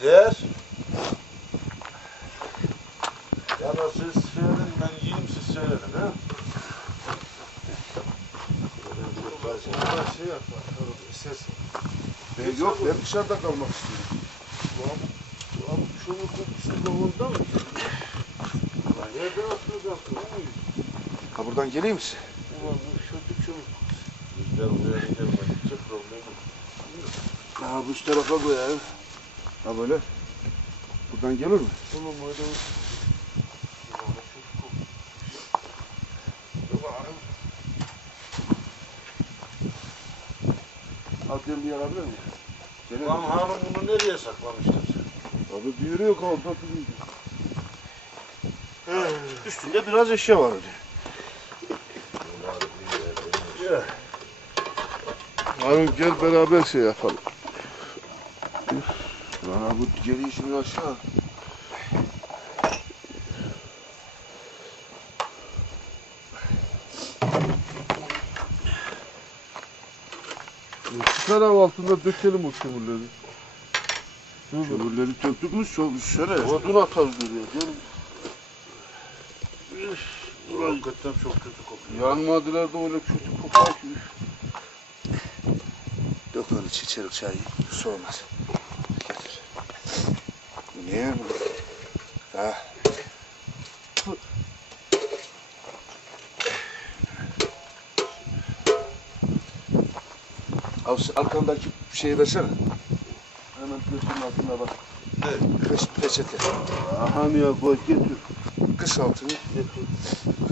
Değer. Ya da siz söyledin ben yiyeyim siz söyledin ha. şey yap. Ses. Ben yok ben dışarıda kalmak istiyorum. Abi şunun kokusu da onda mı? Ulan nereden atlayacaksın? Ha buradan geleyim misin? Ulan bu kötü çabuk. Rüzgar buraya gelmedikçe problem yok. Ha bu şu tarafa koyayım. Ha böyle. Buradan gelir mi? Oğlum öyle Ulan bu kötü kokuyor. Dur bakayım. Atıyorum bir yer alabilir miyim? Gene Lan Harun bunu nereye saklamıştır? Abi bir yürü yok orada duruyor. Üstünde biraz eşya var öyle. Harun gel beraber şey yapalım. Lan bu geliyor şimdi aşağı. Çıkar av altında dökelim o kömürleri. Kömürleri döktük mü şöyle. şöyle. Odun atarız oraya. Gel. Ulan hakikaten çok kötü kokuyor. Yanmadılar da öyle kötü kokar ki. Dök onu çiçerik çayı. Su olmaz. Getir. Bu bu? Al şu arkandaki şeyi versene. Hemen götürün altına bak. Kış peçete. Aha niye koy getir. Kış altını. Orada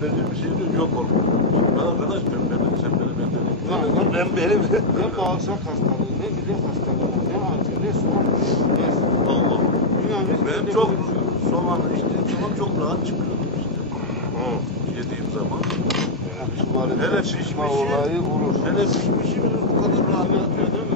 dediğim bir şey diyor yok olur. Ben arkadaş diyorum ben sen beni ben dedim. Ben benim. Ne bağırsak hastalığı, ne mide hastalığı, ne acı, ne soğuk, ne Allah. Dünyanın Ben çok şey soğan içtiğim zaman çok rahat çıkıyorum işte. Yediğim zaman. Hele pişmişi, olayı olur. hele pişmişi bile bu kadar rahat yapıyor değil mi?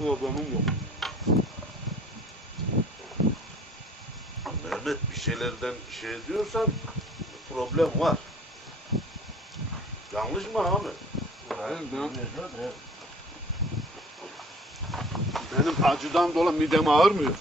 Problemim yok. Mehmet bir şeylerden şey diyorsan problem var. Yanlış mı abi? Ben, benim acıdan dolayı midem ağırmıyor.